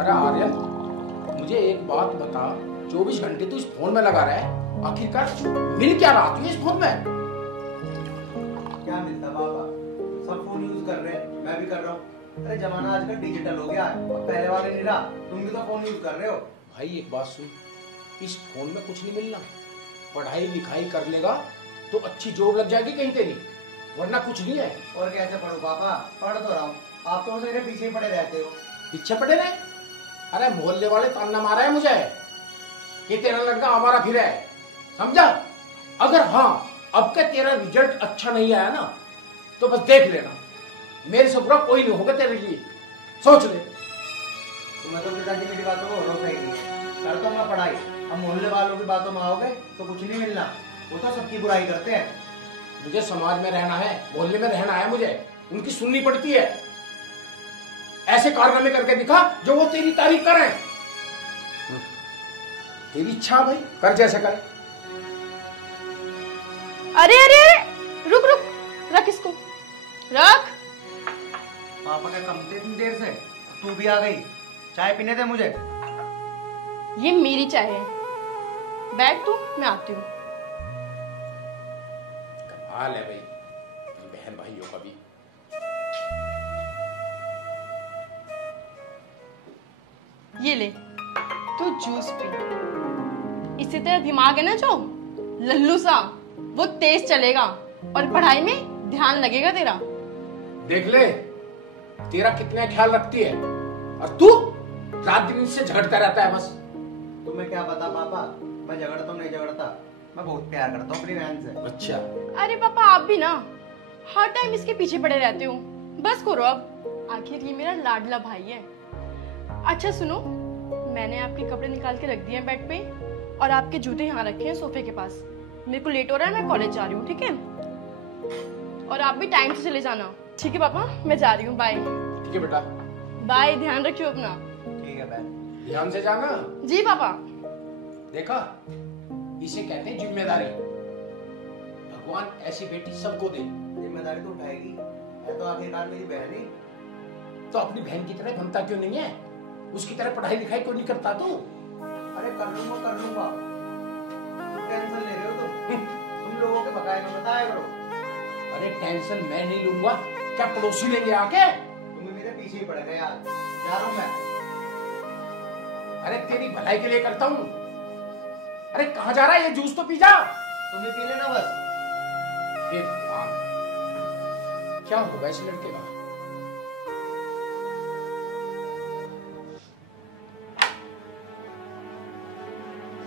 अरे आर्यन, मुझे एक बात बता, 24 घंटे तू इस फोन में लगा रहा है, आखिरकार मिल क्या रहा तू इस फोन में? क्या मिलता बाबा, सब फोन यूज कर रहे हैं, मैं भी कर रहा हूँ। अरे जमाना आजकल डिजिटल हो गया है, अब पहले वाले नहीं रहा। तुम भी तो फोन यूज कर रहे हो। भाई एक बात सुन, इस फोन में कुछ नहीं मिलना। पढ़ाई लिखाई कर लेगा तो अच्छी जॉब लग जाएगी कहीं तेरी, वरना कुछ नहीं है। और कैसे पढ़ू पापा, पढ़ तो रहा हूँ, आप तो मेरे पीछे ही पड़े रहते हो। पीछे पड़े रहे? अरे मोहल्ले वाले ताना मारा है मुझे कि तेरा लड़का हमारा फिर है, समझा? अगर हाँ अब का तेरा रिजल्ट अच्छा नहीं आया ना तो बस देख लेना, मेरे से बुरा कोई नहीं होगा तेरे लिए, सोच ले। तुम्हें तो पिताजी मेरी बातों को भरोसा ही नहीं। करता हूँ मैं पढ़ाई, अब मोहल्ले वालों की बातों में आओगे तो कुछ नहीं मिलना, वो तो सबकी बुराई करते हैं। मुझे समाज में रहना है, मोहल्ले में रहना है, मुझे उनकी सुननी पड़ती है। ऐसे कारनामे करके दिखा जो वो तेरी तारीफ करें। तेरी इच्छा भाई, कर जैसे करे। अरे अरे अरे, रुक रुक, रख इसको, रख। पापा क्या कम थे इतनी देर से? तू भी आ गई, चाय पीने दे मुझे। ये मेरी चाय है, बैठ तू, मैं आती हूँ। कमाल है भाई बहन भाइयों का भी। ये ले, तू जूस पी। इससे तेरा दिमाग है ना जो लल्लू सा, वो तेज चलेगा और पढ़ाई में ध्यान लगेगा तेरा। देख ले तेरा कितना ख्याल रखती है, और तू रात दिन इससे झगड़ता रहता है बस। तुम्हें क्या पता पापा, मैं झगड़ता हूँ नहीं झगड़ता, मैं बहुत प्यार करता हूँ अपनी बहन से। अच्छा, अरे पापा आप भी ना हर टाइम इसके पीछे पड़े रहते हो, बस करो अब, आखिर ये मेरा लाडला भाई है। अच्छा सुनो, मैंने आपके कपड़े निकाल के रख दिए हैं बेड पे, और आपके जूते यहाँ रखे हैं सोफे के पास। मेरे को लेट हो रहा है, मैं कॉलेज जा रही हूँ, ठीक है? और आप भी टाइम से चले जाना, ठीक है पापा? मैं जा रही हूँ, बाय। ठीक है बेटा, बाय, ध्यान रखियो अपना। ठीक है बहन, ध्यान से जाना। जी पापा। देखा, इसे कहते हैं जिम्मेदारी। भगवान ऐसी बेटी सबको दे। जिम्मेदारी तो उठाएगी, है तो आखिरकार मेरी बहन ही। तो अपनी बहन की तरह बनता क्यों नहीं है? उसकी तरह पढ़ाई लिखाई क्यों नहीं करता तू? अरे कर लूंगा। टेंशन ले रहे हो तुम लोगों के बकाए में बताया करो। अरे टेंशन मैं नहीं लूंगा, क्या पड़ोसी लेंगे आके? तुम्हें मेरे पीछे ही पड़ गए यार, जा रहा हूं मैं। अरे तेरी भलाई के लिए करता हूँ। अरे कहाँ जा रहा है? ये जूस तो पी जा। तुम्हें पी लेना बस। हे भगवान, क्या होगा इस लड़के का?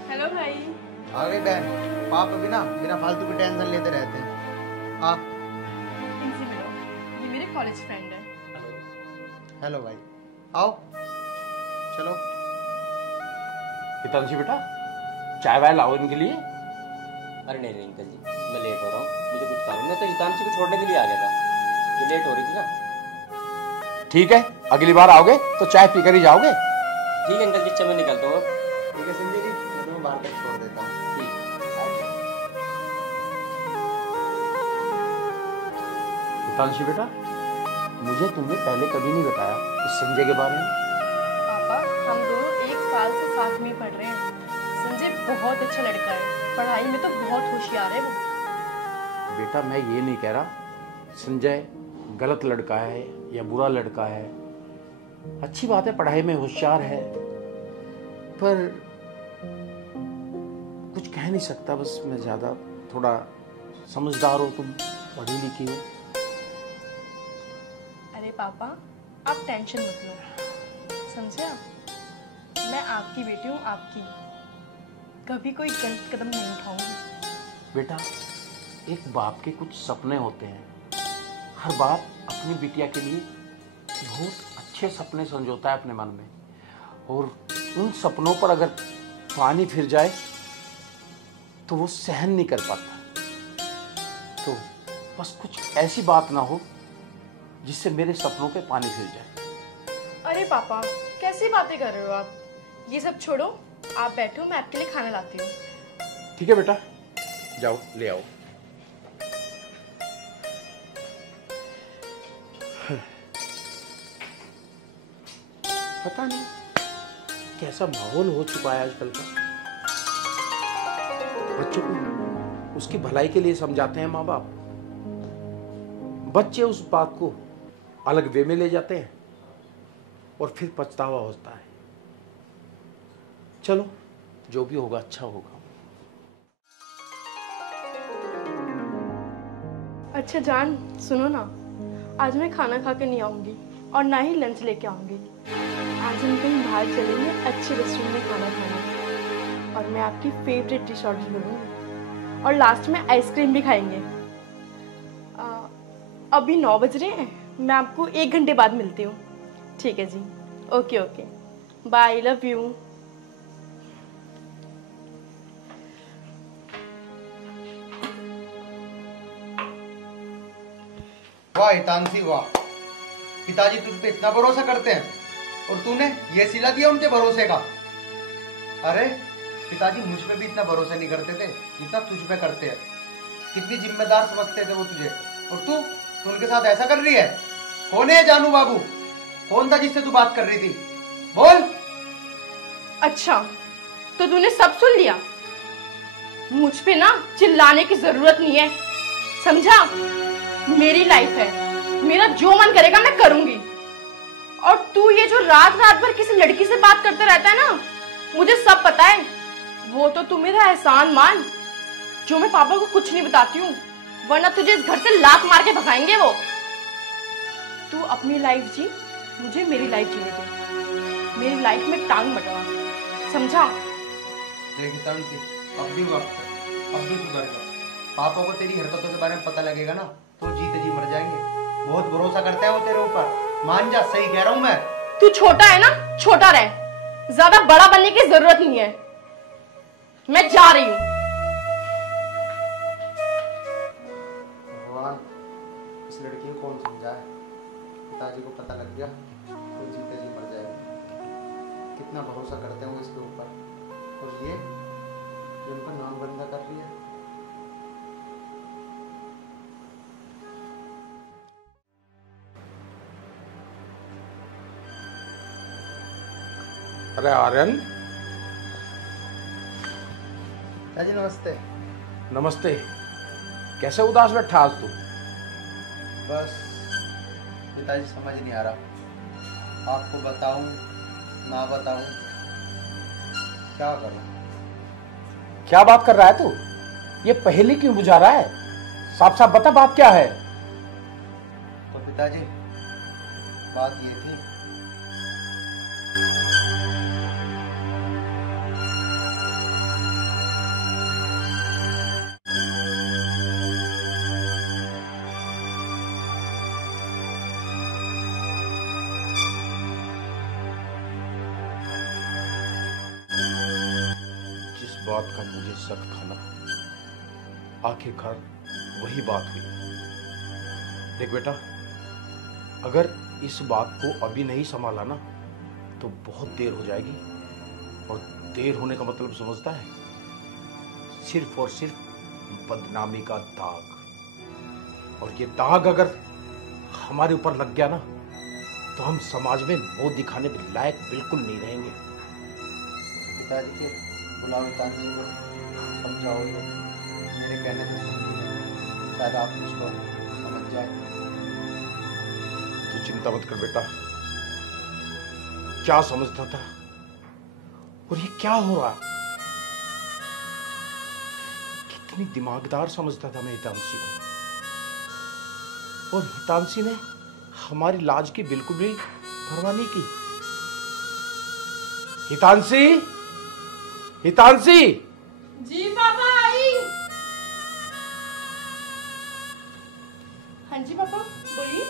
हेलो भाई। आ गई बहन। पापा भी ना बिना फालतू की टेंशन लेते रहते हैं। आ इनसे मिलो, ये मेरे कॉलेज फ्रेंड है। हेलो भाई, आओ चलो। हितांशी बेटा, चाय वाय लाओ इनके लिए। अरे नहीं अंकल जी, मैं लेट हो रहा हूँ, मुझे कुछ काम है। मैं तो हितांशी को छोड़ने के लिए आ गया था, ये लेट हो रही थी ना। ठीक है, अगली बार आओगे तो चाय पीकर ही जाओगे। ठीक है अंकल जी, अच्छा मैं निकलता हूँ अब। ठीक है संजय जी, मैं तुम्हें बाहर तक छोड़ देता हूँ। हितांशी बेटा, मुझे तुमने पहले कभी नहीं बताया इस संजय के बारे में। पापा हम दोनों 1 साल से साथ में पढ़ रहे हैं। संजय बहुत अच्छा लड़का है, पढ़ाई में तो बहुत होशियार है वो। बेटा मैं ये नहीं कह रहा संजय गलत लड़का है या बुरा लड़का है। अच्छी बात है, पढ़ाई में होशियार है, पर कुछ कह नहीं सकता। बस मैं ज्यादा थोड़ा समझदार हो, तुम पढ़ी लिखी हो। अरे पापा आप टेंशन मत लो, समझे आप? मैं आपकी बेटी हूँ, आपकी। कभी कोई गलत कदम नहीं उठाऊंगी। बेटा एक बाप के कुछ सपने होते हैं, हर बाप अपनी बिटिया के लिए बहुत अच्छे सपने संजोता है अपने मन में, और उन सपनों पर अगर पानी फिर जाए तो वो सहन नहीं कर पाता। तो बस कुछ ऐसी बात ना हो जिससे मेरे सपनों पे पानी फिर जाए। अरे पापा कैसी बातें कर रहे हो आप? ये सब छोड़ो, आप बैठो, मैं आपके लिए खाना लाती हूँ। ठीक है बेटा, जाओ ले आओ। पता नहीं कैसा माहौल हो चुका है आजकल का। बच्चों को उसकी भलाई के लिए समझाते हैं माँ बाप, बच्चे उस बात को अलग वे में ले जाते हैं और फिर पछतावा होता है। चलो जो भी होगा अच्छा होगा। अच्छा जान सुनो ना, आज मैं खाना खा के नहीं आऊँगी और ना ही लंच लेके आऊँगी। आज हम कहीं बाहर चलेंगे अच्छे रेस्टोरेंट में खाना खाने, और मैं आपकी फेवरेट डिश ऑर्डर करूँगी और लास्ट में आइसक्रीम भी खाएंगे। अभी 9 बज रहे हैं, मैं आपको 1 घंटे बाद मिलती हूँ। ठीक है जी, okay okay, bye, love you. वाह हितांशी वाह, पिताजी तुझ पे इतना भरोसा करते हैं और तूने ये सिला दिया उनके भरोसे का। अरे पिताजी मुझ पे भी इतना भरोसा नहीं करते थे जितना तुझ पे करते हैं। कितनी जिम्मेदार समझते थे वो तुझे, और तू उनके साथ ऐसा कर रही है। कौन है जानू बाबू? कौन था जिससे तू बात कर रही थी? बोल। अच्छा तो तूने सब सुन लिया। मुझ पे ना चिल्लाने की जरूरत नहीं है, समझा? मेरी लाइफ है, मेरा जो मन करेगा मैं करूंगी। और तू ये जो रात रात भर किसी लड़की से बात करते रहता है ना, मुझे सब पता है। वो तो तू मेरा एहसान मान जो मैं पापा को कुछ नहीं बताती हूँ, वरना तुझे इस घर से लात मार के भगाएंगे वो। तू अपनी लाइफ जी, मुझे मेरी लाइफ जीने दे। मेरी लाइफ में टांग मटवा, समझा? देख हितांशी, अब भी वक्त है, अब भी सुधर जा। पापा को तेरी हरकतों के बारे में पता लगेगा ना तो जीते जी मर जाएंगे। बहुत भरोसा करते हैं वो तेरे ऊपर, मान जा, सही कह रहा हूं मैं। तू छोटा है ना, छोटा रह, ज्यादा बड़ा बनने की जरूरत नहीं है। मैं जा रही हूँ। भगवान, इस लड़की को कौन समझाए? पिताजी को पता लग गया तो जीते जी मर जाएगा। कितना भरोसा करते हैं वो इसके ऊपर, और ये उनका नाम बंदा कर रही है। अरे आर्यन। जी नमस्ते। नमस्ते। कैसे उदास बैठा आज तू? बस पिताजी समझ नहीं आ रहा, आपको बताऊं ना बताऊं, क्या करूं? क्या बात कर रहा है तू? ये पहेली क्यों बुझा रहा है? साफ साफ बता, बात क्या है? तो पिताजी बात ये थी, बात का मुझे शक था ना, आखिरकार वही बात हुई। देख बेटा, अगर इस बात को अभी नहीं संभाला ना तो बहुत देर हो जाएगी, और देर होने का मतलब समझता है? सिर्फ और सिर्फ बदनामी का दाग। और ये दाग अगर हमारे ऊपर लग गया ना तो हम समाज में मुंह दिखाने के लायक बिल्कुल नहीं रहेंगे। पिताजी के बुलाओ हितांशी को, समझाओ तो, मेरे कहने से सुनिए, शायद आप मुझको समझ जाए। तू चिंता मत कर बेटा, क्या समझता था और ये क्या हो रहा? कितनी दिमागदार समझता था मैं हितांशी को, और हितांशी ने हमारी लाज की बिल्कुल भी परवाह नहीं की। हितांशी, हितांशी। जी पापा, आई। हाँ जी पापा, बोलिए।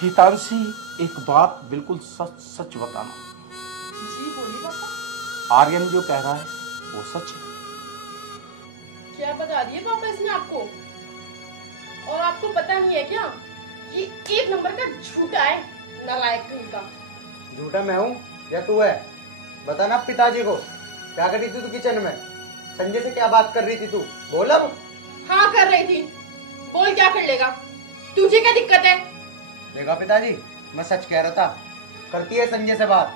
हितांशी, एक बात बिल्कुल सच सच बताना। जी बोलिए पापा। आर्यन जो कह रहा है वो सच है? क्या बता दिए पापा इसने आपको? और आपको पता नहीं है क्या, ये 1 नंबर का झूठा है, नालायक का। झूठा मैं हूँ या तू है? बता ना पिताजी को, क्या कर रही थी तू किचन में? संजय से क्या बात कर रही थी तू? बोल अब। हाँ कर रही थी, बोल क्या कर लेगा, तुझे क्या दिक्कत है? देखा पिताजी, मैं सच कह रहा था, करती है संजय से बात।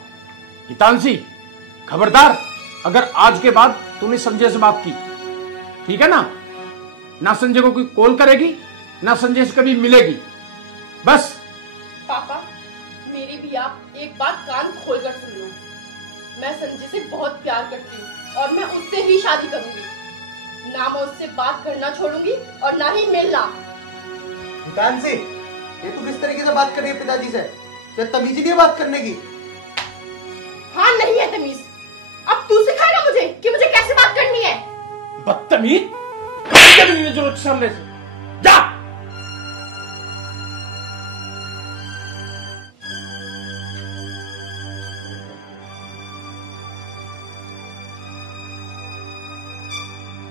हितांशी, खबरदार अगर आज के बाद तूने संजय से बात की, ठीक है ना संजय को कोई कॉल करेगी, ना संजय से कभी मिलेगी, बस। पापा, मेरी भी आप एक बात कान खोलकर सुन लो। मैं संजय से बहुत प्यार करती हूँ और मैं उससे ही शादी करूंगी। ना मैं उससे बात करना छोड़ूंगी और ना ही मिलना। हितांशी, ये तू किस तरीके से बात कर रही है पिताजी से? क्या तमीज नहीं है बात करने की? हाँ, नहीं है तमीज। अब तू सिखाएगा मुझे कि मुझे कैसे बात करनी है। बदतमीज, जरूरत सामने से जा।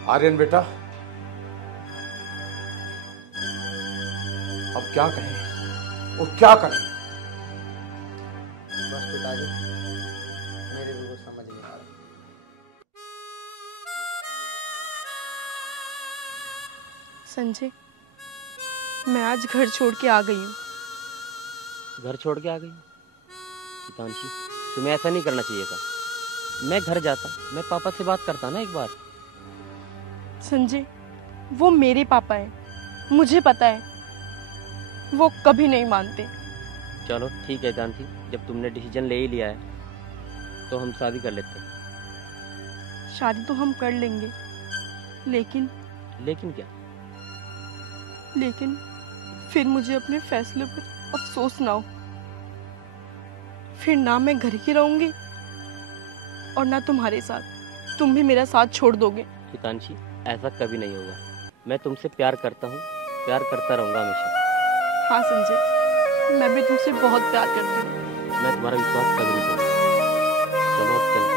आर्यन बेटा, अब क्या कहें और क्या करें? बस पिताजी, मेरे भी कुछ समझ नहीं आ रहा। संजय, मैं आज घर छोड़ के आ गई हूँ। घर छोड़ के आ गई? हितांशी, तुम्हें ऐसा नहीं करना चाहिए था। मैं घर जाता, मैं पापा से बात करता ना एक बार। संजय, वो मेरे पापा हैं, मुझे पता है वो कभी नहीं मानते। चलो ठीक है हितांशी, जब तुमने डिसीजन ले ही लिया है तो हम शादी कर लेते हैं। शादी तो हम कर लेंगे, लेकिन क्या? लेकिन फिर मुझे अपने फैसले पर अफसोस ना हो। फिर ना मैं घर की रहूंगी और ना तुम्हारे साथ। तुम भी मेरा साथ छोड़ दोगे। हितांशी, ऐसा कभी नहीं होगा। मैं तुमसे प्यार करता हूँ, प्यार करता रहूंगा हमेशा। हाँ संजय, मैं भी तुमसे बहुत प्यार करती हूँ। मैं तुम्हारा विश्वास कभी नहीं करूँगा। चलो अब चलते हैं।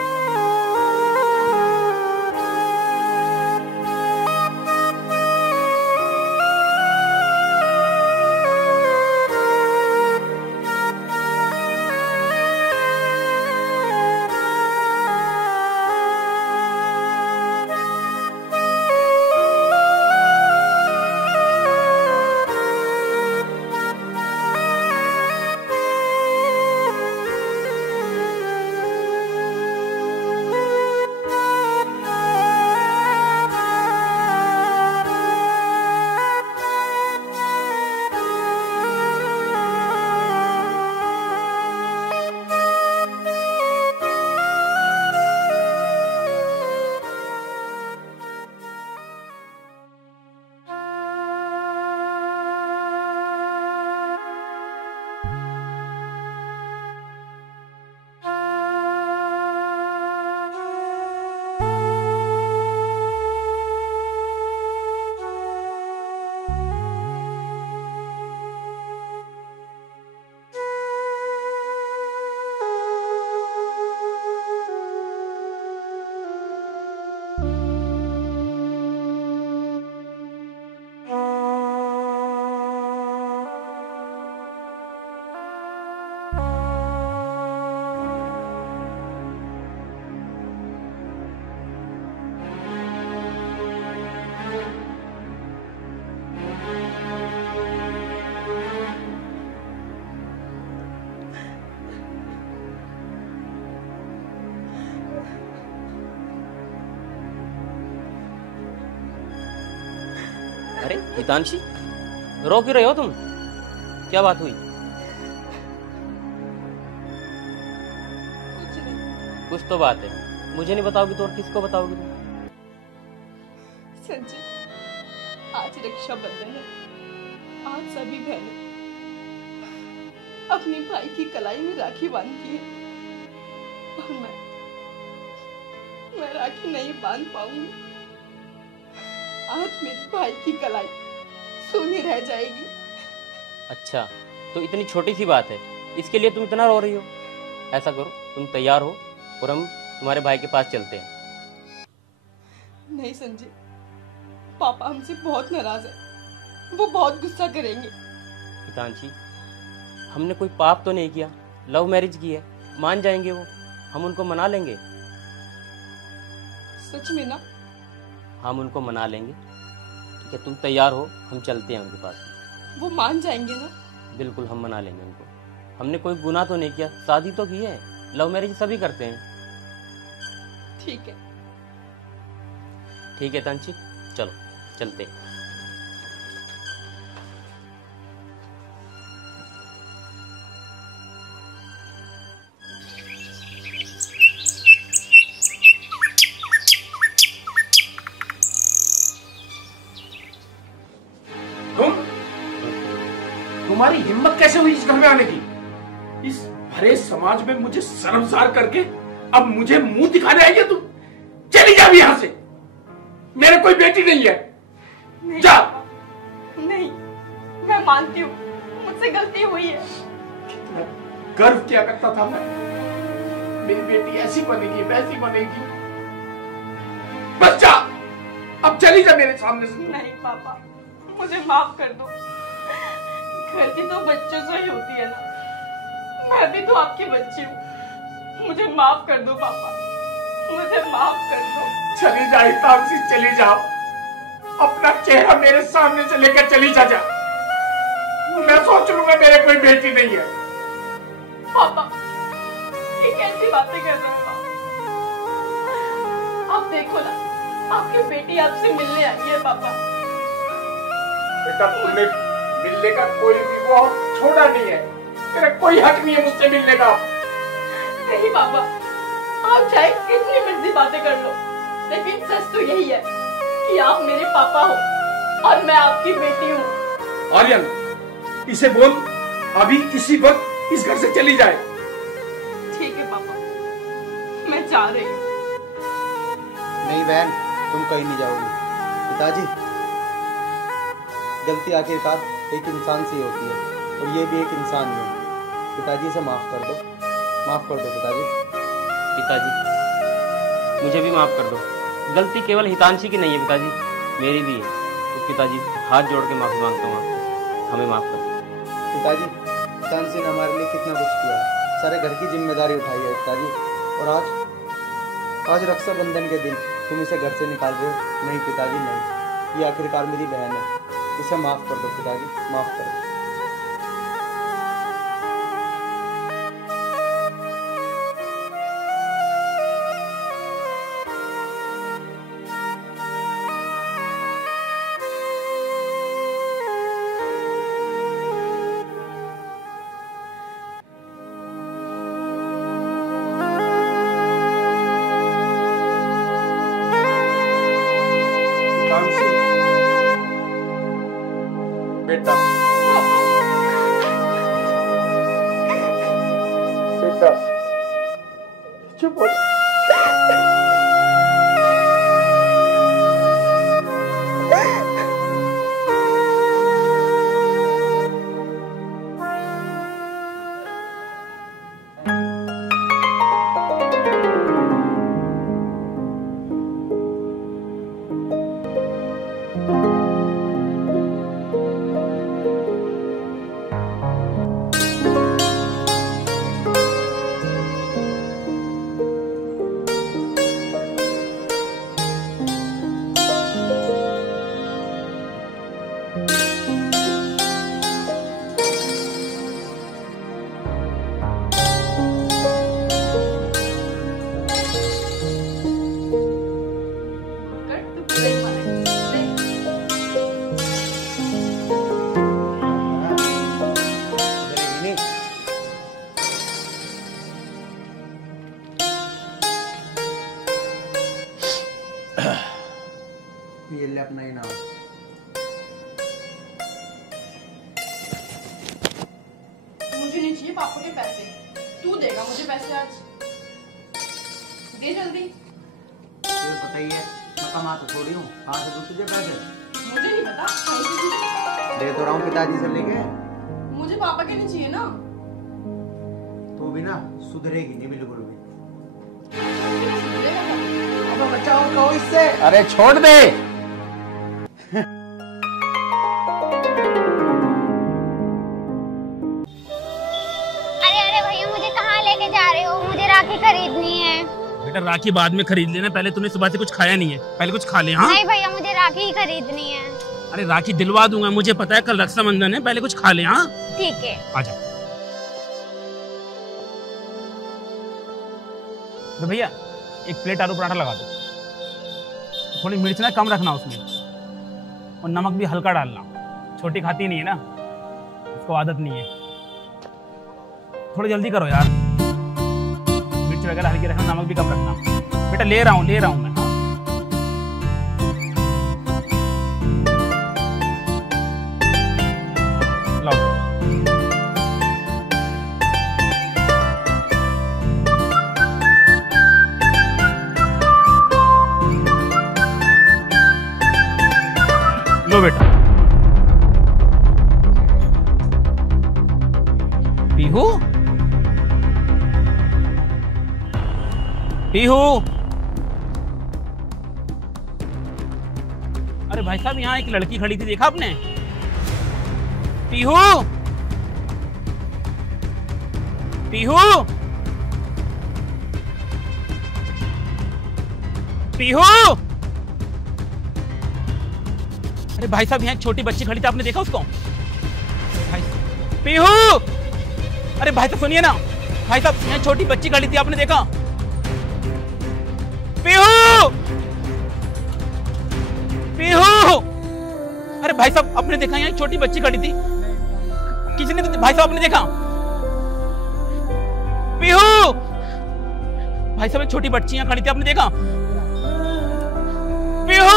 अरे हितांशी, रो क्यों रहे हो तुम? क्या बात हुई? कुछ नहीं। कुछ तो बात है, मुझे नहीं बताओगी तो और किसको बताओगी तुम? संजय, आज रक्षाबंधन है। आज सभी बहनें अपनी भाई की कलाई में राखी बांधती है और मैं राखी नहीं बांध पाऊंगी। आज मेरी भाई की कलाई सूनी रह जाएगी। अच्छा, तो इतनी छोटी सी बात है, इसके लिए तुम इतना रो रही हो? ऐसा करो, तुम तैयार हो और हम तुम्हारे भाई के पास चलते हैं। नहीं संजय, पापा हमसे बहुत नाराज है। वो बहुत गुस्सा करेंगे। हितांशी, हमने कोई पाप तो नहीं किया, लव मैरिज की है, मान जाएंगे वो, हम उनको मना लेंगे। सच में ना? हम उनको मना लेंगे। ठीक है, तुम तैयार हो, हम चलते हैं उनके पास। वो मान जाएंगे ना? बिल्कुल हम मना लेंगे उनको। हमने कोई गुनाह तो नहीं किया, शादी तो की है। लव मैरिज सभी करते हैं। ठीक है। ठीक है तांची, चलो चलते हैं। तुम्हारी हिम्मत कैसे हुई इस घर में आने की? इस भरे समाज में मुझे शर्मसार करके अब मुझे मुंह दिखाने आई है तुम? चली जा भी यहां से, मेरे कोई बेटी नहीं है। नहीं, जा। नहीं, मैं मानती हूँ मुझसे गलती हुई है। कितना गर्व किया करता था मैं, मेरी बेटी ऐसी बनेगी वैसी बनेगी। बस जा, अब चली जा मेरे सामने से। नहीं पापा, मुझे माफ कर दो। गलती तो बच्चों से ही होती है ना, मैं भी तो आपकी बच्ची हूँ। मुझे माफ कर दो पापा, मुझे माफ कर दो। चली जा तामसी, चली जाओ। अपना चेहरा मेरे सामने से लेकर चली जा। मैं सोच लूंगा मेरे कोई बेटी नहीं है। पापा ये कैसी बातें कर रहे हो आप? देखो ना, आपकी बेटी आपसे मिलने आई है पापा। बेटा तुमने मिलने का कोई भी वो छोड़ा नहीं है, तेरा कोई हक नहीं है मुझसे मिलने का। नहीं पापा, आप चाहे कितनी मर्जी बातें कर लो, लेकिन सच तो यही है कि आप मेरे पापा हो और मैं आपकी बेटी हूँ। आर्यन, इसे बोल अभी इसी वक्त इस घर से चली जाए। ठीक है पापा, मैं जा रही हूँ। नहीं बहन, तुम कहीं नहीं जाओगी। पिताजी, गलती आखिरकार एक इंसान से ही होती है और ये भी एक इंसान ही है। पिताजी से माफ कर दो, माफ कर दो पिताजी। पिताजी मुझे भी माफ कर दो। गलती केवल हितांशी की नहीं है पिताजी, मेरी भी है। तो पिताजी हाथ जोड़ के माफी मांगता हूँ आपसे, हमें माफ कर दो। पिताजी, हितांशी ने हमारे लिए कितना कुछ किया है, सारे घर की जिम्मेदारी उठाई है पिताजी। और आज रक्षाबंधन के दिन तुम इसे घर से निकाल रहे हो? नहीं पिताजी नहीं, ये आखिरकार मेरी बहन है, इसे माफ कर दो पिताजी, माफ कर दो। बेटा, बेटा चुप हो। ये ले अपना इनाम। मुझे नहीं चाहिए पापा के पैसे, तू देगा मुझे पैसे आज। दे जल्दी। तुझे पता ही है मैं कमाता थोड़ी हूँ, कहाँ से दूँ तुझे पैसे? मुझे नहीं पता, कहीं से तुझे। दे तो रहा हूँ पिताजी से लेके। मुझे पापा के नहीं चाहिए ना। तू भी ना सुधरेगी नहीं बिल्कुल भी। अब बचाओ कहो इससे। अरे छोड़ दे। राखी खरीदनी है। बेटा राखी बाद में खरीद लेना, पहले तूने सुबह से कुछ खाया नहीं है, पहले कुछ खा ले। हाँ नहीं भैया मुझे राखी ही खरीदनी है। अरे राखी दिलवा दूंगा, मुझे पता है कल रक्षाबंधन है, पहले कुछ खा ले। हाँ ठीक है आजा। तो भैया एक प्लेट आलू पराठा लगा दो, थोड़ी मिर्च ना कम रखना उसमें, और नमक भी हल्का डालना। छोटी खाती नहीं है ना, उसको आदत नहीं है। थोड़ी जल्दी करो यार, मिर्च वगैरह हल्की रखना, नमक भी कम रखना। बेटा ले रहा हूँ मैं। लाओ। लो बेटा। पीहू, पीहू। अरे भाई साहब, यहाँ एक लड़की खड़ी थी, देखा आपने? पीहू, पीहू, पीहू। अरे भाई साहब, यहाँ एक छोटी बच्ची खड़ी थी, आपने देखा उसको? भाई पीहू, अरे भाई साहब सुनिए ना, भाई साहब यहाँ छोटी बच्ची खड़ी थी, आपने देखा? पीहू, पीहू। अरे भाई साहब आपने देखा, यहाँ एक छोटी बच्ची खड़ी थी, किसी ने तो, भाई साहब आपने देखा? पीहू, भाई साहब एक छोटी बच्ची यहाँ खड़ी थी, आपने देखा? पीहू,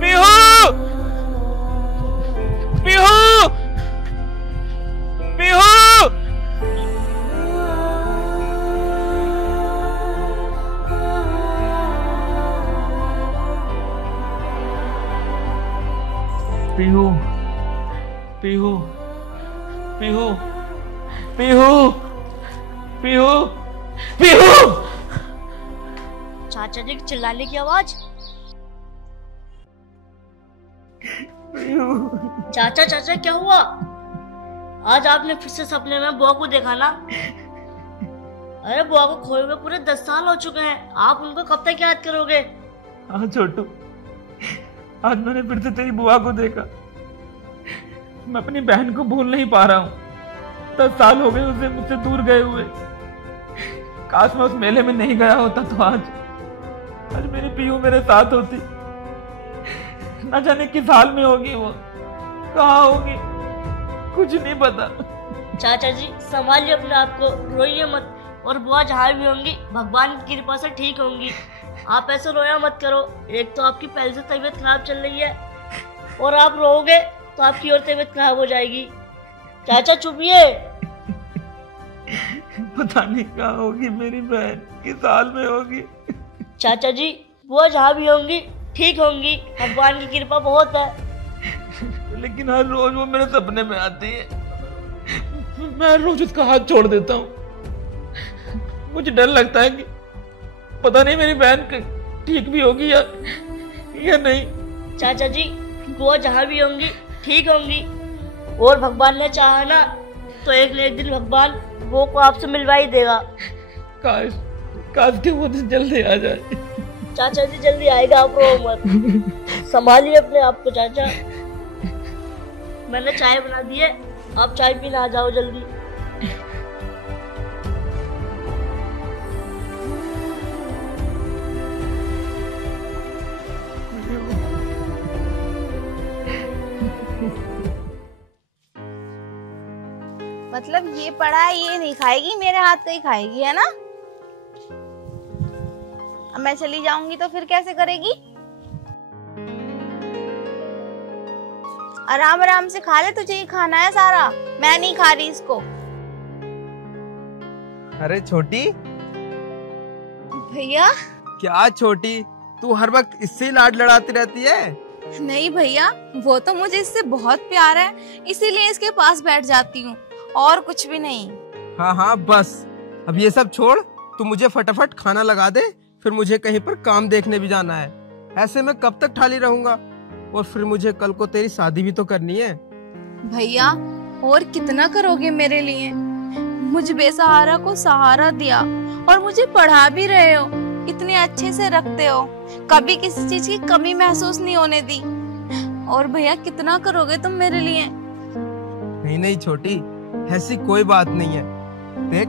पीहू, पीहू, पीहू। पीहू, पीहू, पीहू, पीहू, पीहू, पीहू। चाचा जी की चिल्लाने की आवाज। चाचा चाचा क्या हुआ? आज आपने फिर से सपने में बुआ को देखा ना? अरे बुआ को खोए हुए पूरे 10 साल हो चुके हैं, आप उनको कब तक याद करोगे? हाँ छोटू, आज मैंने फिर से तेरी बुआ को देखा। मैं अपनी बहन को भूल नहीं पा रहा हूँ। 10 साल हो गए उसे मुझसे दूर गए हुए। काश मैं उस मेले में नहीं गया होता तो आज मेरी पीहू मेरे साथ होती। न जाने किस हाल में होगी वो, कहाँ होगी, कुछ नहीं पता। चाचा जी संभालिए अपने आप को, रोइए मत। और बुआ जहाँ भी होंगी भगवान की कृपा से ठीक होंगी। आप ऐसे रोया मत करो। एक तो आपकी पहले से तबीयत खराब चल रही है, और आप रोओगे तो आपकी और तबीयत खराब हो जाएगी। चाचा चुपिए। पता नहीं कहाँ होगी मेरी बहन, किस हाल में होगी। चाचा जी बुआ जहाँ भी होंगी ठीक होंगी, भगवान की कृपा बहुत है। लेकिन हर रोज वो मेरे सपने में आती है, मैं हर रोज उसका हाथ छोड़ देता हूँ। मुझे डर लगता है कि पता नहीं मेरी बहन ठीक भी होगी या नहीं। चाचा जी बुआ जहाँ भी होंगी ठीक होंगी, और भगवान ने चाहा ना तो एक न एक दिन भगवान वो को आपसे मिलवा ही देगा। काश के वो दिन जल्दी आ जाए। चाचा जी जल्दी आएगा, आप रो मत। संभालिए अपने आप को चाचा। मैंने चाय बना दी है, आप चाय पीने आ जाओ जल्दी। मतलब ये पड़ा है, ये नहीं खाएगी, मेरे हाथ का ही खाएगी, है ना? अब मैं चली जाऊंगी तो फिर कैसे करेगी? आराम आराम से खा ले, तुझे ही खाना है सारा, मैं नहीं खा रही इसको। अरे छोटी। भैया। क्या छोटी, तू हर वक्त इससे ही लाड लड़ाती रहती है? नहीं भैया, वो तो मुझे इससे बहुत प्यार है, इसीलिए इसके पास बैठ जाती हूँ, और कुछ भी नहीं। हाँ हाँ बस, अब ये सब छोड़, तू मुझे फटाफट खाना लगा दे, फिर मुझे कहीं पर काम देखने भी जाना है। ऐसे मैं कब तक ठाली रहूंगा, और फिर मुझे कल को तेरी शादी भी तो करनी है। भैया और कितना करोगे मेरे लिए? मुझ बेसहारा को सहारा दिया, और मुझे पढ़ा भी रहे हो, इतने अच्छे से रखते हो, कभी किसी चीज की कमी महसूस नहीं होने दी। और भैया कितना करोगे तुम मेरे लिए? नहीं नहीं छोटी, ऐसी कोई बात नहीं है। देख,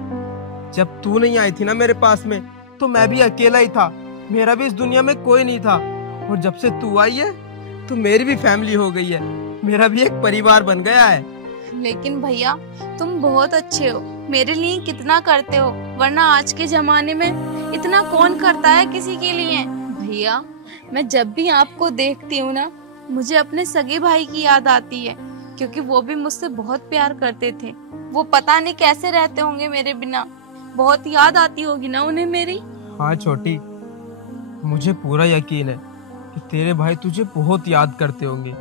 जब तू नहीं आई थी ना मेरे पास में, तो मैं भी अकेला ही था, मेरा भी इस दुनिया में कोई नहीं था। और जब से तू आई है तो मेरी भी फैमिली हो गई है, मेरा भी एक परिवार बन गया है। लेकिन भैया तुम बहुत अच्छे हो, मेरे लिए कितना करते हो, वरना आज के जमाने में इतना कौन करता है किसी के लिए। भैया मैं जब भी आपको देखती हूँ ना, मुझे अपने सगे भाई की याद आती है, क्योंकि वो भी मुझसे बहुत प्यार करते थे। वो पता नहीं कैसे रहते होंगे मेरे बिना, बहुत याद आती होगी ना उन्हें मेरी। हाँ छोटी, मुझे पूरा यकीन है कि तेरे भाई तुझे बहुत याद करते होंगे।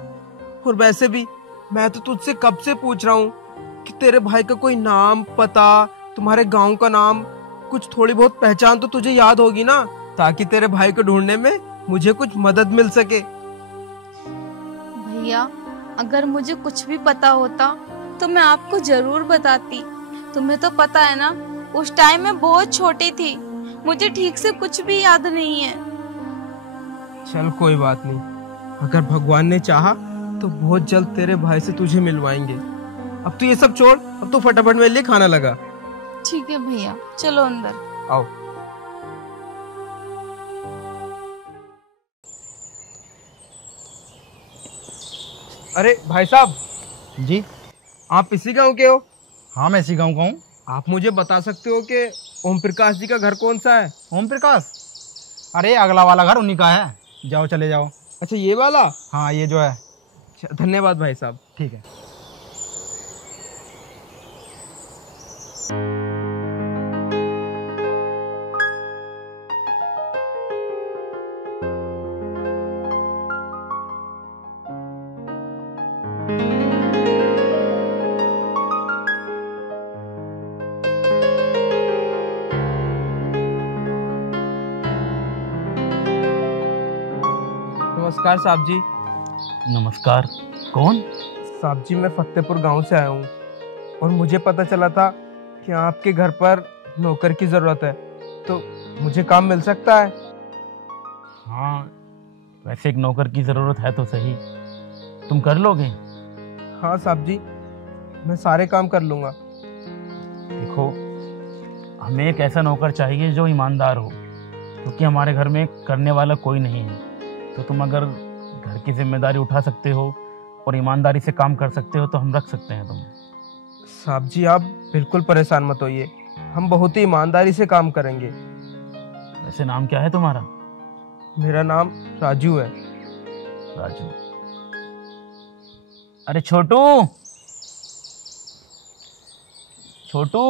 और वैसे भी मैं तो तुझसे कब से पूछ रहा हूँ कि तेरे भाई का कोई नाम, पता, तुम्हारे गांव का नाम, कुछ थोड़ी बहुत पहचान तो तुझे याद होगी ना, ताकि तेरे भाई को ढूंढने में मुझे कुछ मदद मिल सके। भैया अगर मुझे कुछ भी पता होता तो मैं आपको जरूर बताती। तुम्हें तो पता है ना, उस टाइम मैं बहुत छोटी थी, मुझे ठीक से कुछ भी याद नहीं है। चल कोई बात नहीं, अगर भगवान ने चाहा तो बहुत जल्द तेरे भाई से तुझे मिलवाएंगे। अब तू ये सब छोड़, अब तो फटाफट मेरे लिए खाना लगा। ठीक है भैया, चलो अंदर आओ। अरे भाई साहब जी, आप इसी गांव के हो? हाँ मैं इसी गाँव का हूँ। आप मुझे बता सकते हो कि ओम प्रकाश जी का घर कौन सा है? ओम प्रकाश? अरे अगला वाला घर उन्हीं का है, जाओ चले जाओ। अच्छा ये वाला? हाँ ये जो है। धन्यवाद भाई साहब। ठीक है। नमस्कार साहब जी। नमस्कार, कौन? साहब जी मैं फतेहपुर गांव से आया हूँ और मुझे पता चला था कि आपके घर पर नौकर की जरूरत है, तो मुझे काम मिल सकता है? हाँ, वैसे एक नौकर की ज़रूरत है तो सही, तुम कर लोगे? हाँ साहब जी, मैं सारे काम कर लूँगा। देखो, हमें एक ऐसा नौकर चाहिए जो ईमानदार हो, क्योंकि हमारे घर में करने वाला कोई नहीं है। तो तुम अगर घर की जिम्मेदारी उठा सकते हो और ईमानदारी से काम कर सकते हो तो हम रख सकते हैं तुम्हें। साहब जी आप बिल्कुल परेशान मत होइए, हम बहुत ही ईमानदारी से काम करेंगे। वैसे नाम क्या है तुम्हारा? मेरा नाम राजू है। राजू? अरे छोटू, छोटू।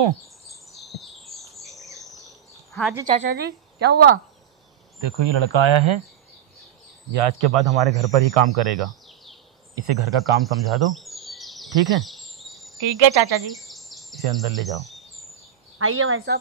हाँ जी चाचा जी, क्या हुआ? देखो ये लड़का आया है, ये आज के बाद हमारे घर पर ही काम करेगा, इसे घर का काम समझा दो, ठीक है? ठीक है चाचा जी। इसे अंदर ले जाओ। आइए भाई साहब।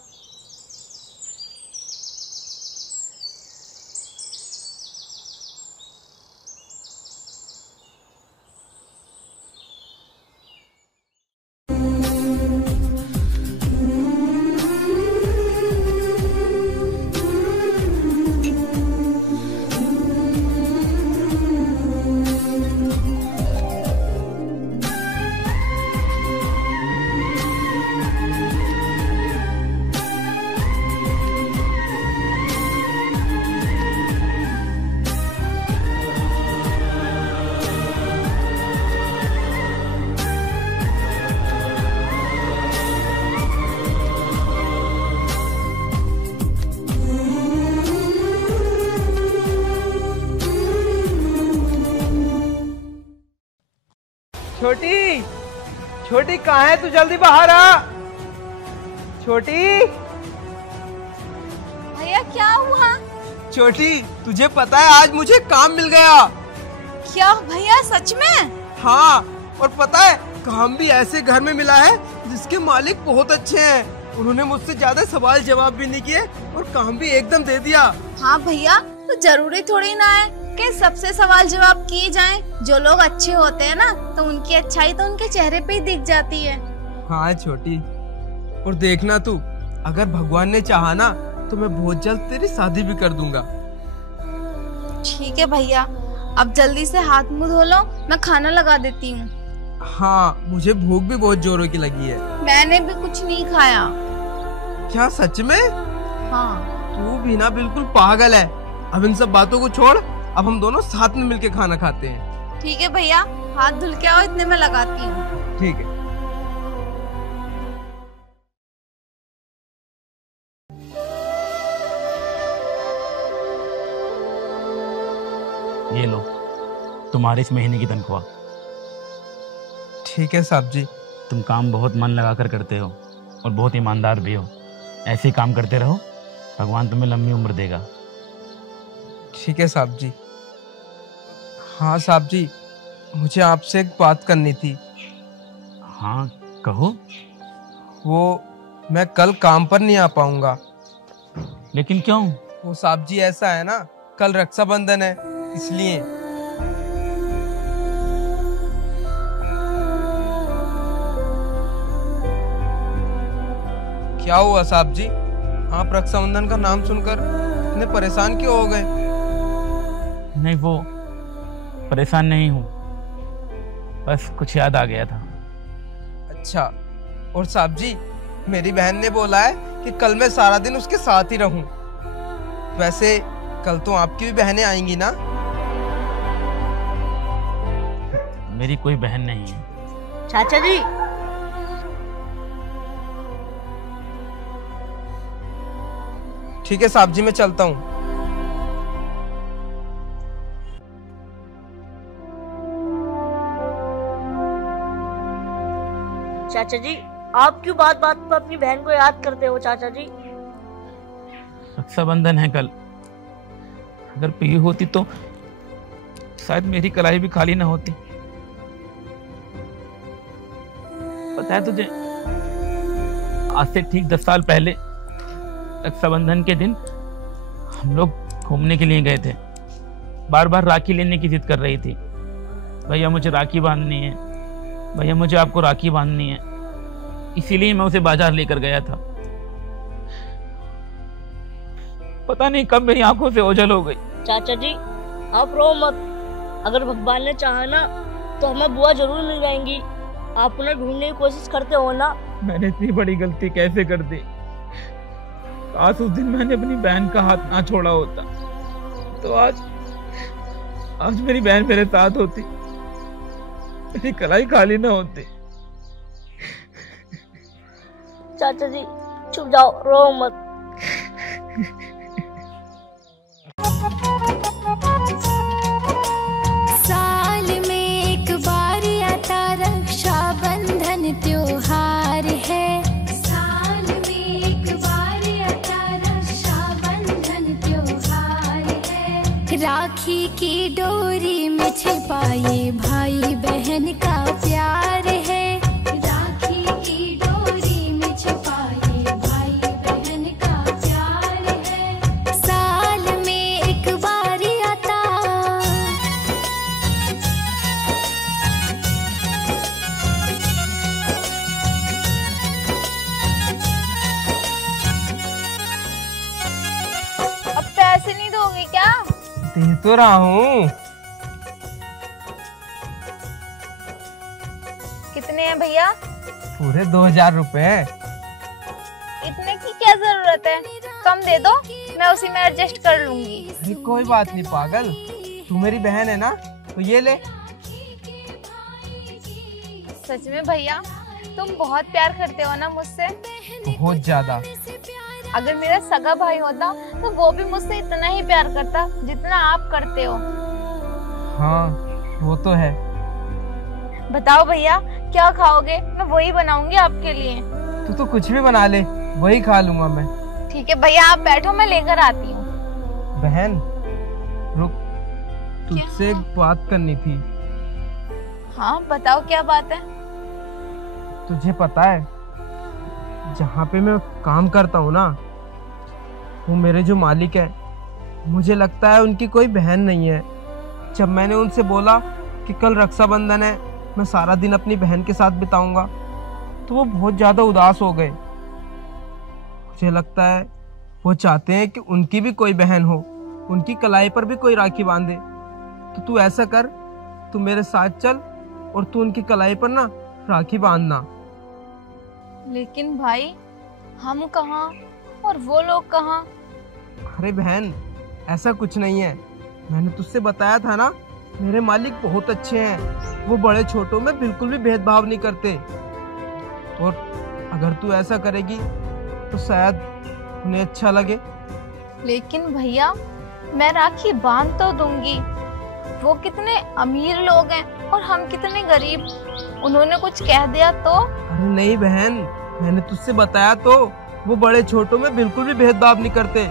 छोटी, छोटी कहाँ है तू? जल्दी बाहर आ। छोटी, भैया क्या हुआ? छोटी तुझे पता है आज मुझे काम मिल गया। क्या भैया सच में? हाँ, और पता है काम भी ऐसे घर में मिला है जिसके मालिक बहुत अच्छे हैं। उन्होंने मुझसे ज्यादा सवाल जवाब भी नहीं किए और काम भी एकदम दे दिया। हाँ भैया, तो जरूरी थोड़ी ना है कि सबसे सवाल जवाब किए जाएं। जो लोग अच्छे होते हैं ना, तो उनकी अच्छाई तो उनके चेहरे पे ही दिख जाती है। हाँ छोटी, और देखना तू, अगर भगवान ने चाहा ना तो मैं बहुत जल्द तेरी शादी भी कर दूंगा। ठीक है भैया, अब जल्दी से हाथ मुंह धो लो, मैं खाना लगा देती हूँ। हाँ, मुझे भूख भी बहुत जोरों की लगी है। मैंने भी कुछ नहीं खाया। क्या सच में? हाँ। तू भी ना बिल्कुल पागल है। अब इन सब बातों को छोड़, अब हम दोनों साथ में मिलके खाना खाते हैं। ठीक है भैया, हाथ धुल के आओ, इतने में लगाती हूँ। ठीक है। ये लो तुम्हारे इस महीने की तनख्वाह। ठीक है साहब जी। तुम काम बहुत मन लगा कर करते हो और बहुत ईमानदार भी हो। ऐसे ही काम करते रहो, भगवान तुम्हें लंबी उम्र देगा। ठीक है साहब जी। हाँ साहब जी, मुझे आपसे एक बात करनी थी। हाँ कहो। वो मैं कल काम पर नहीं आ पाऊंगा। लेकिन क्यों? वो साहब जी ऐसा है ना, कल रक्षाबंधन है, इसलिए। क्या हुआ साहब जी? आप रक्षाबंधन का नाम सुनकर इतने परेशान क्यों हो गए? नहीं, वो परेशान नहीं हूँ, बस कुछ याद आ गया था। अच्छा। और साहब जी, मेरी बहन ने बोला है कि कल मैं सारा दिन उसके साथ ही रहूं। वैसे कल तो आपकी भी बहनें आएंगी ना? मेरी कोई बहन नहीं है। चाचा जी, ठीक है साहब जी, मैं चलता हूँ। चाचा जी, आप क्यों बात बात पर अपनी बहन को याद करते हो चाचा जी? रक्षाबंधन है कल, अगर पीयू होती तो शायद मेरी कलाई भी खाली ना होती। पता है तुझे, आज से ठीक 10 साल पहले रक्षाबंधन के दिन हम लोग घूमने के लिए गए थे। बार बार राखी लेने की जिद कर रही थी, भैया मुझे राखी बांधनी है, भैया मुझे आपको राखी बांधनी है। इसीलिए मैं उसे बाजार लेकर गया था। पता नहीं कब मेरी आंखों से ओझल हो गई। चाचा जी, आप रो मत। अगर भगवान ने चाहा ना तो हमें बुआ जरूर मिल जाएंगी। आप उन्हें ढूंढने की कोशिश करते हो ना। मैंने इतनी बड़ी गलती कैसे कर दी? काश उस दिन मैंने अपनी बहन का हाथ ना छोड़ा होता तो आज मेरी बहन मेरे साथ होती, मेरी कलाई खाली ना होती। चाचा जी चुप जाओ, रो मत। साल में एक बार आता रक्षाबंधन त्योहार है। साल में एक बार आता रक्षाबंधन त्योहार है। राखी की डोरी में छिपाए भाई बहन का प्यार है। राखी की डोरी में छिपाए भाई बहन का प्यार है। साल में एक बार आता। अब पैसे नहीं दोगे क्या? दे तो रहा हूँ। कितने हैं भैया? पूरे 2000 रुपए। इतने की क्या जरूरत है, कम दे दो, मैं उसी में एडजस्ट कर लूंगी। अरे कोई बात नहीं पागल, तू मेरी बहन है ना, तो ये ले। सच में भैया, तुम बहुत प्यार करते हो ना मुझसे? बहुत ज्यादा। अगर मेरा सगा भाई होता तो वो भी मुझसे इतना ही प्यार करता जितना आप करते हो। हाँ वो तो है। बताओ भैया, क्या खाओगे? मैं वही बनाऊंगी आपके लिए। तू तो कुछ भी बना ले, वही खा लूंगा मैं। ठीक है भैया, आप बैठो, मैं लेकर आती हूँ। बहन रुक, तुझसे एक बात करनी थी। हाँ बताओ, क्या बात है? तुझे पता है, जहाँ पे मैं काम करता हूँ ना, वो मेरे जो मालिक है, मुझे लगता है उनकी कोई बहन नहीं है। जब मैंने उनसे बोला कि कल रक्षाबंधन है, मैं सारा दिन अपनी बहन के साथ बिताऊंगा, तो वो बहुत ज़्यादा उदास हो गए। मुझे लगता है वो चाहते हैं कि उनकी भी कोई बहन हो, उनकी कलाई पर भी कोई राखी बांधे। तो तू ऐसा कर, तू मेरे साथ चल और तू उनकी कलाई पर ना राखी बांधना। लेकिन भाई, हम कहाँ और वो लोग कहाँ? अरे बहन, ऐसा कुछ नहीं है। मैंने तुझसे बताया था ना, मेरे मालिक बहुत अच्छे हैं। वो बड़े छोटों में बिल्कुल भी भेदभाव नहीं करते। और अगर तू ऐसा करेगी तो शायद उन्हें अच्छा लगे। लेकिन भैया, मैं राखी बांध तो दूंगी। वो कितने अमीर लोग हैं और हम कितने गरीब। उन्होंने कुछ कह दिया तो? अरे नहीं बहन, मैंने तुझसे बताया तो, वो बड़े छोटों में बिल्कुल भी भेदभाव नहीं करते।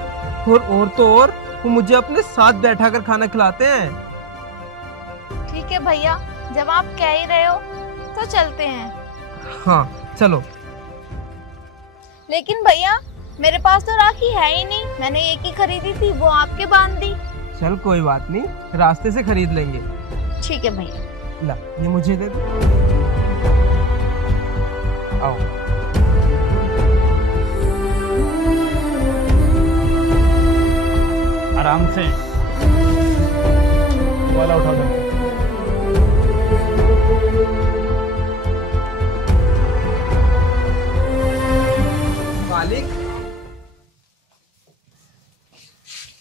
और तो और वो मुझे अपने साथ बैठा कर खाना खिलाते हैं। ठीक है भैया, जब आप कह ही रहे हो तो चलते हैं। हाँ चलो। लेकिन भैया, मेरे पास तो राखी है ही नहीं। मैंने एक ही खरीदी थी, वो आपके बांध दी। चल कोई बात नहीं, रास्ते से खरीद लेंगे। ठीक है भैया। ला, ये मुझे दे दे। आओ। आराम से वाला उठा दो। मालिक।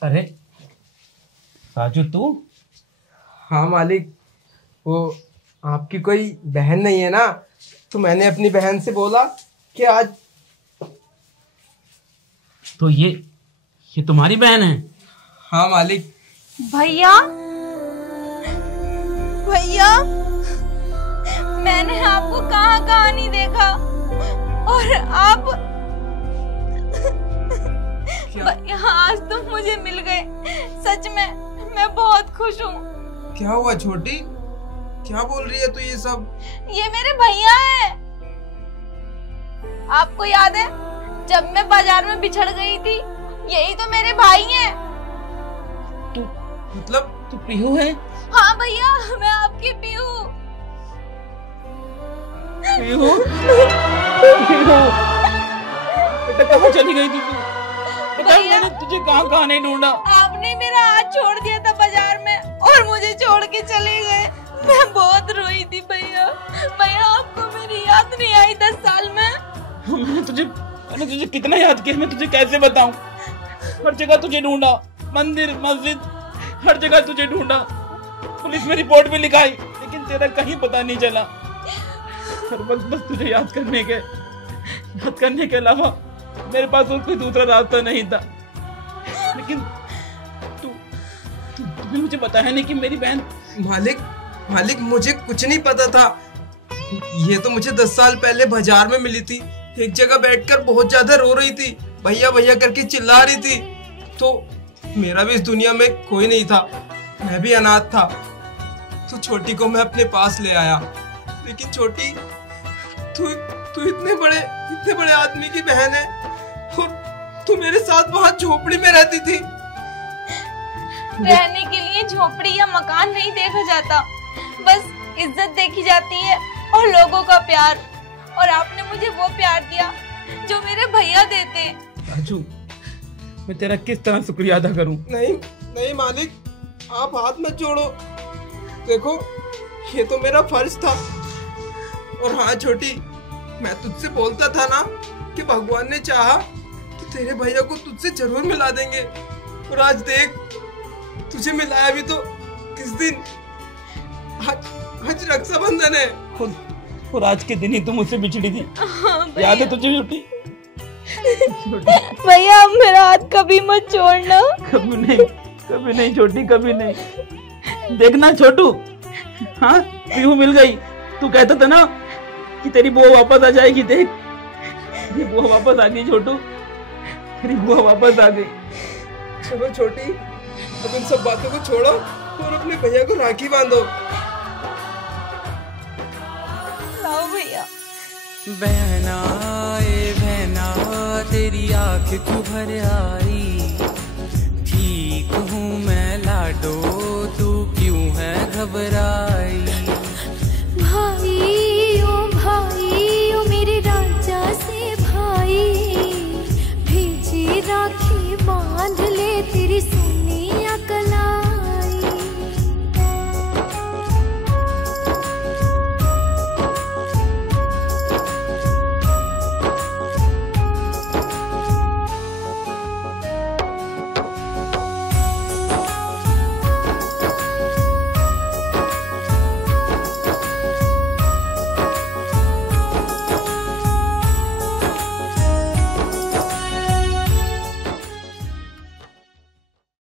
अरे राजू, तू? हाँ मालिक, वो आपकी कोई बहन नहीं है ना, तो मैंने अपनी बहन से बोला कि आज। तो ये तुम्हारी बहन है? हाँ मालिक। भैया, भैया, मैंने आपको कहाँ नहीं देखा और आप भैया आज तुम मुझे मिल गए। सच में मैं बहुत खुश हूँ। क्या हुआ छोटी, क्या बोल रही है तू ये सब? ये मेरे भैया है। आपको याद है जब मैं बाजार में बिछड़ गई थी? यही तो मेरे भाई हैं। मतलब तू पीहू है? हाँ भैया, मैं आपकी पीहू। पीहू? बेटा कहाँ चली गई थी तू? बता, मैंने तुझे कहाँ नहीं ढूंढा। आपने मेरा हाथ छोड़ दिया था बाजार में और मुझे छोड़ के चले गए। मैं बहुत रोई थी भैया। भैया आपको मेरी याद नहीं आई 10 साल में? मैंने तुझे कितना याद किया, मैं तुझे कैसे बताऊं? हर जगह तुझे ढूंढा, मंदिर मस्जिद हर जगह तुझे ढूंढा। पुलिस में रिपोर्ट भी लिखाई, लेकिन तेरा कहीं पता नहीं चला। और बस तुझे याद करने के अलावा मेरे पास और कोई दूसरा रास्ता नहीं था। लेकिन तूने मुझे बताया नहीं कि मेरी बहन। मालिक मुझे कुछ नहीं पता था। ये तो मुझे 10 साल पहले बाजार में मिली थी। एक जगह बैठकर बहुत ज्यादा रो रही थी, भैया भैया करके चिल्ला रही थी। तो मेरा भी इस दुनिया में कोई नहीं था, मैं भी अनाथ था। तो छोटी को मैं अपने पास ले आया। लेकिन छोटी, तू इतने बड़े आदमी की बहन है और तू मेरे साथ वहाँ झोपड़ी में रहती थी। रहने के लिए झोपड़ी या मकान नहीं देखा जाता, बस इज्जत देखी जाती है और लोगों का प्यार। और आपने मुझे वो प्यार दिया जो मेरे भैया देते। राजू, मैं तेरा किस तरह शुक्रिया अदा करूं? नहीं मालिक, आप हाथ मत जोड़ो। देखो, ये तो मेरा फर्ज था। और हाँ छोटी, मैं तुझसे बोलता था ना कि भगवान ने चाहा तो तेरे भैया को तुझसे जरूर मिला देंगे। और आज देख, तुझे मिलाया भी तो किस दिन? आज रक्षाबंधन है। और आज के दिन ही तुम मुझसे बिछड़ी थी। याद है तुझे छोटी? भैया अब मेरा हाथ कभी मत छोड़ना। कभी नहीं छोटी, कभी नहीं। देखना छोटू, हाँ पीहू मिल गई। तू कहता था ना कि तेरी बुआ वापस आ जाएगी। देख, तेरी बुआ वापस आ गई छोटू, तेरी बुआ वापस आ गई। चलो छोटी, अब इन सब बातों को छोड़ो और अपने भैया को राखी बांधो। लाओ भैया। बहना ए बहना, तेरी आँख क्यों भर आई? ठीक हूँ मैं लाडो, तू क्यों है घबराई?